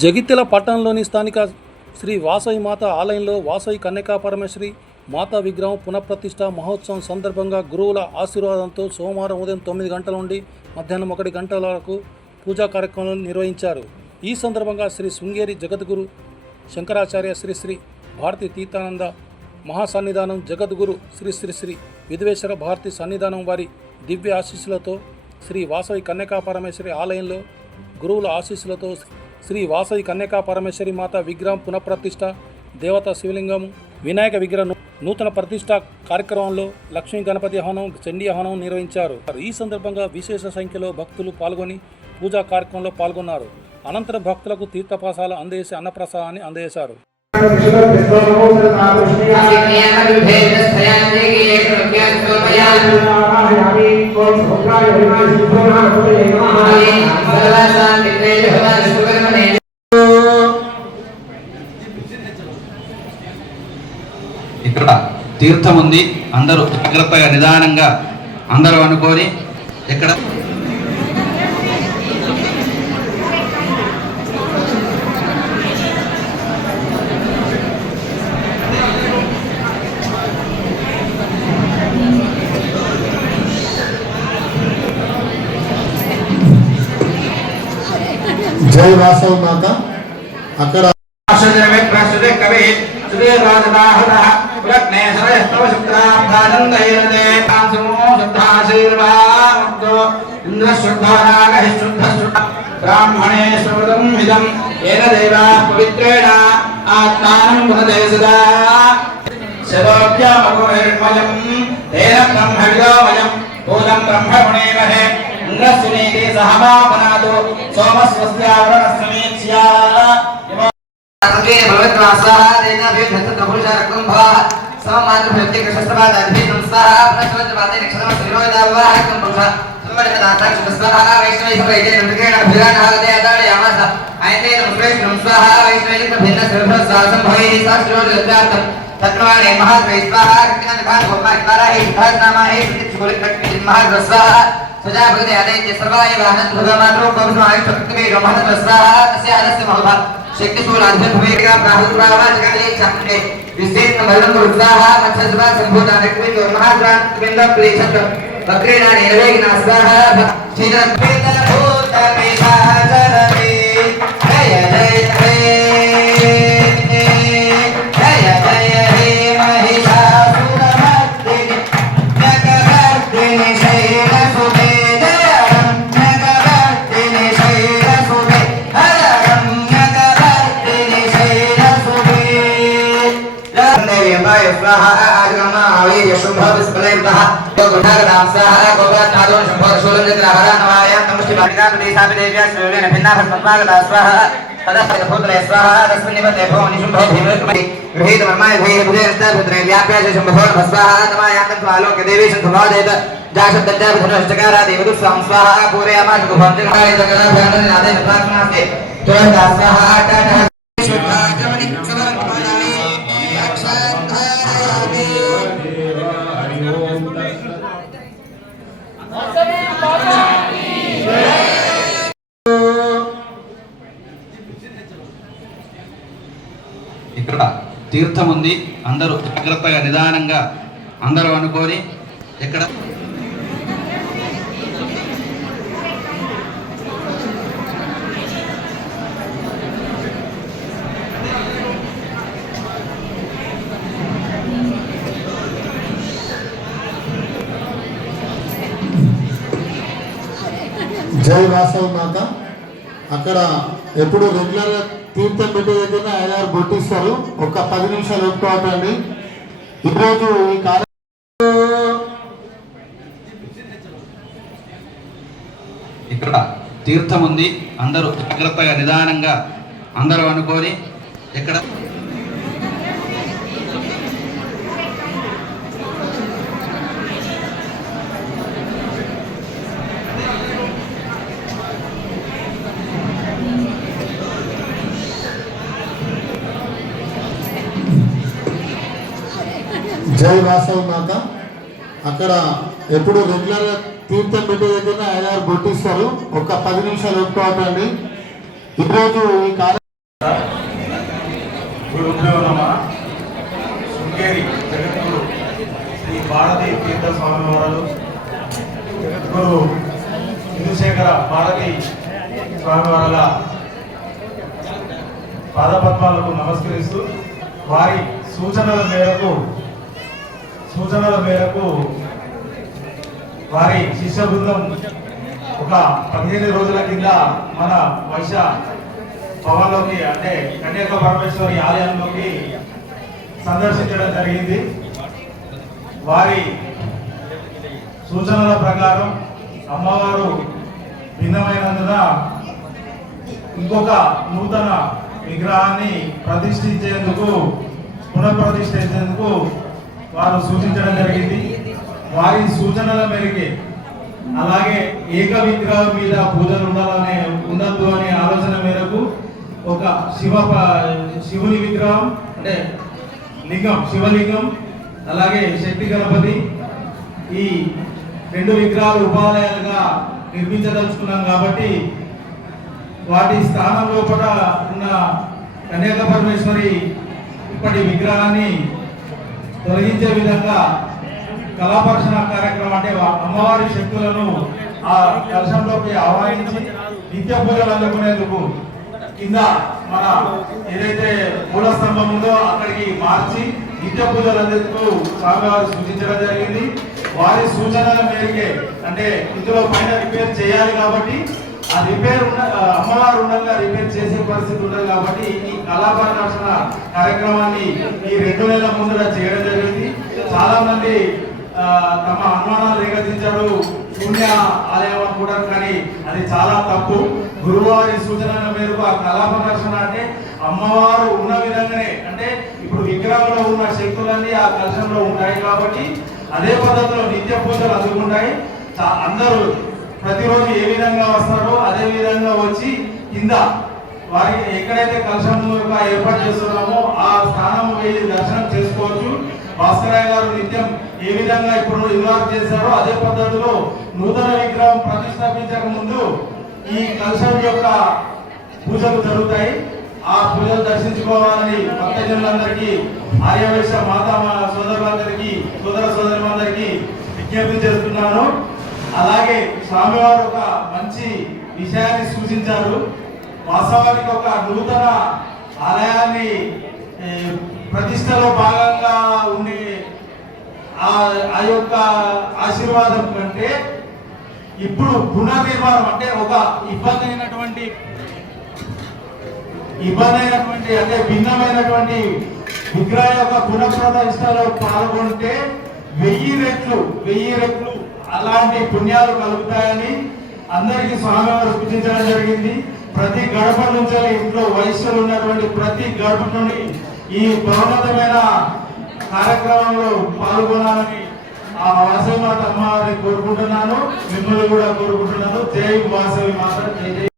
జగిత్యాల పట్టణంలోని స్థానిక శ్రీ వాసవి మాత ఆలయంలో వాసవి కన్యకా పరమేశ్వరి మాతా విగ్రహం పునఃప్రతిష్ఠ మహోత్సవం సందర్భంగా గురువుల ఆశీర్వాదంతో సోమవారం ఉదయం 9 గంటల నుండి మధ్యాహ్నం 1 గంటల వరకు పూజా కార్యక్రమాలను నిర్వహించారు. ఈ సందర్భంగా శ్రీ శృంగేరి జగద్గురు శంకరాచార్య శ్రీ శ్రీ భారతి తీర్థానంద మహాసన్నిధానం జగద్గురు శ్రీ శ్రీ శ్రీ విధవేశ్వర భారతి సన్నిధానం వారి దివ్య ఆశీస్సులతో శ్రీ వాసవి కన్యకా పరమేశ్వరి ఆలయంలో గురువుల ఆశీస్సులతో శ్రీ వాసవి కన్యకా పరమేశ్వరి మాత విగ్రహం పునఃప్రతిష్ఠ దేవతా శివలింగం వినాయక విగ్రహం నూతన ప్రతిష్ఠ కార్యక్రమంలో లక్ష్మీ గణపతి హవనం చండీ హవనం నిర్వహించారు. ఈ సందర్భంగా విశేష సంఖ్యలో భక్తులు పాల్గొని పూజా కార్యక్రమంలో పాల్గొన్నారు. అనంతరం భక్తులకు తీర్థప్రసాదాలు అందజేసి అన్నప్రసాదాన్ని అందజేశారు. ఇక్కడ తీర్థం ఉంది. అందరూ జాగ్రత్తగా నిదానంగా అందరూ అనుకొని ఇక్కడ జై వాసవి మాత. అక్కడ బ్రాహ్మణే శ్రుతం ఇదం ఏన దేవా పవిత్రేణ ఆత్మానం గుణదే సదా శివోభ్యామగోహిర్మయం తేన బ్రహ్మవిదోమయం భూతం బ్రహ్మగుణేమహే ఇంద్రస్సునీతి సహమాపనాదు సోమస్వస్యావరణస్సమీక్ష్యా संगे भगवत्वासः देनाभिभ्यस्तपुरुषरक्तं भवः सममातृभक्तिकृष्णस्त्रपादाभिनमस्वाः प्रश्नवज्रपाते नक्षत्रमस्त्रिरोहिताववाहकं पुरुषः संवरणदाताक्षस्वाः वैष्णवैसवैजे नमृकेण अभिरानहागदयादाडयामास आयते नमस्वाः वैष्णवैलिकभिन्नस्रभस्वासं भवैः शास्त्रोजलब्धार्थं तत्त्वाणे महाद्वैस्वाः कृष्णनिधान गोपारिताराहि सिद्धार्थनामाहि सुलिकट्टिमहाद्वस्वाः सजा भगते आदयते सर्वाय वाहनत भगवामात्रो पवस्मायुष्टकृतमे रोमहतस्वाः तस्य आदस्य महभा शक्तिशूलाद्भुत भवेगा प्राहुर्भावाजकाले चक्रे विस्तीर्ण बलं उत्साह मत्स्यसभा संभूता रक्विंद महाद्रांत विंद प्लेछत वक्रेणा निर्वेगना स्वाहा क्षीरत वेदन भूत विभाजनते जय जय जय जय हे महिषासुरमर्दिनि जगवर्दिनि शैलसुते जयं जगवर्दिनि शैलसुते हरं स्वाहा आजगमा आवेश शुभ विस्फलयतः गोघटागदां स्वाहा गोघटादो शुभ शूलचन्द्रहरा नवाय नमस्ते बालिका प्रदेशापि देव्या श्रेवेण भिन्ना भस्मस्मागता स्वाहा तदस्ते पुत्रे स्वाहा तस्मिन्निवते भवनि शुभ भीमकमि गृहीत वर्माय भये बुधे रस्तापुत्रे व्याप्याच शुभो स्वाहा तमायाकं स्वालोके देवी शंभवादेत जाशब्दज्जा विधुनश्चकारा देवदु स्वाहा पूरे अमाश गुभं जगहाय जगदा भयानन आदे प्रार्थनास्ते तुरंता स्वाहा टाटा शुद्धाचमनि सदनं पादामि ఇక్కడ తీర్థం ఉంది. అందరూ జాగ్రత్తగా నిదానంగా అందరూ అనుకొని ఇక్కడ జై వాసవి మాత. అక్కడ ఎప్పుడు రెగ్యులర్ గా తీర్థం పెట్టే దగ్గర ఆయన బొట్టిస్తారు. ఒక 10 నిమిషాలు ఒప్పుకోవటండి. ఈరోజు ఈ ఇక్కడ తీర్థం ఉంది. అందరూ జాగ్రత్తగా నిదానంగా అందరూ అనుకొని ఇక్కడ జై వాసవి మాత. అక్కడ ఎప్పుడు రెగ్యులర్ గా తీర్థం పెట్టే దగ్గర ఆయన బొట్టిస్తారు. ఒక 10 నిమిషాలు ఒప్పుకోవటండి. ఈరోజు ఈ గురుభ్యో నమః. శృంగేరి జగద్గురు శ్రీ భారతీ తీర్థ స్వామి వారు జగద్గురు ఇందుశేఖర భారతీ స్వామి వారల పాదపద్మాలకు నమస్కరిస్తూ వారి సూచనల మేరకు వారి శిష్య బృందం ఒక 15 రోజుల కింద మన వైశ భవన్లోకి అంటే కన్యాక పరమేశ్వరి ఆలయంలోకి సందర్శించడం జరిగింది. వారి సూచనల ప్రకారం అమ్మవారు భిన్నమైనందున ఇంకొక నూతన విగ్రహాన్ని పునఃప్రతిష్ఠించేందుకు వారు సూచించడం జరిగింది. వారి సూచనల మేరకే అలాగే ఏక విగ్రహం మీద పూజలు ఉండద్దు అనే ఆలోచన మేరకు ఒక శివుని విగ్రహం అంటే శివలింగం అలాగే శక్తి గణపతి ఈ 2 విగ్రహాలు ఉపాలయాలుగా నిర్మించదలుచుకున్నాం కాబట్టి వాటి స్థానం లోపల ఉన్న కన్యాక పరమేశ్వరి ఇప్పటి విగ్రహాన్ని తొలగించే విధంగా కళాపర్శన కార్యక్రమం అంటే అమ్మవారి శక్తులను ఆ కలశంలోకి ఆహ్వానించి నిత్య పూజలు అందుకునేందుకు కింద మన ఏదైతే మూల స్తంభం ఉందో అక్కడికి మార్చి నిత్య పూజలు అందేందుకు స్వామివారు సూచించడం జరిగింది. వారి సూచనల మేరకే అంటే ఇందులో పైన రిపేర్ చేయాలి కాబట్టి ఆ రిపేర్ అమ్మవారు ఉండగా రిపేర్ చేసే పరిస్థితి ఉండదు కాబట్టి ఈ కళాపర్శన కార్యక్రమాన్ని ఈ 2 నెలల ముందర చేయడం జరిగింది. చాలా మంది తమ అనుమానాలు రేకెత్తించారు, శూన్య ఆలయం అనుకుంటారు, కానీ అది చాలా తప్పు. గురువారి సూచనల మేరకు ఆ కళా ప్రదర్శన అంటే అమ్మవారు ఉన్న విధంగానే అంటే ఇప్పుడు విగ్రహంలో ఉన్న శక్తులన్నీ ఆ కలశంలో ఉంటాయి కాబట్టి అదే పద్ధతిలో నిత్య పూజలు అందుకుంటాయి. అందరూ ప్రతిరోజు ఏ విధంగా వస్తారో అదే విధంగా వచ్చి కింద వారికి ఎక్కడైతే కలశం ఏర్పాటు చేస్తున్నామో ఆ స్థానం వెళ్ళి దర్శనం చేసుకోవచ్చు. భాస్కరయ్య గారు నిత్యం ఏ విధంగా ఇప్పుడు ఇదివరకు చేశారో అదే పద్ధతిలో నూతన విగ్రహం ప్రతిష్టాపించక ముందు ఈ కలశం యొక్క పూజలు జరుగుతాయి. ఆ పూజలు దర్శించుకోవాలని భక్తజనులందరికీ ఆర్యవైశ్య మాతా సోదరులందరికీ సోదరులందరికీ విజ్ఞప్తి చేస్తున్నాను. అలాగే స్వామివారు ఒక మంచి విషయాన్ని సూచించారు. వాస్తవానికి ఒక నూతన ఆలయాన్ని ప్రతిష్టలో భాగంగా ఉండే ఆ యొక్క ఆశీర్వాదం కంటే ఇప్పుడు పునర్నిర్మాణం అంటే ఒక ఇబ్బంది అయినటువంటి అంటే భిన్నమైనటువంటి విగ్రహ యొక్క పునఃప్రతిష్టలో పాల్గొంటే 1000 రెట్లు అలాంటి పుణ్యాలు కలుగుతాయని అందరికీ స్వామివారు సూచించడం జరిగింది. ప్రతి గడప నుంచి ఇంట్లో వయస్సులు ఉన్నటువంటి ప్రతి గడప నుండి ఈ బృహత్తమైన కార్యక్రమంలో పాల్గొనాలని ఆ వాసవి మాత అమ్మవారిని కోరుకుంటున్నాను. మిమ్మల్ని కూడా కోరుకుంటున్నాను. జై వాసవి మాత, జై జై.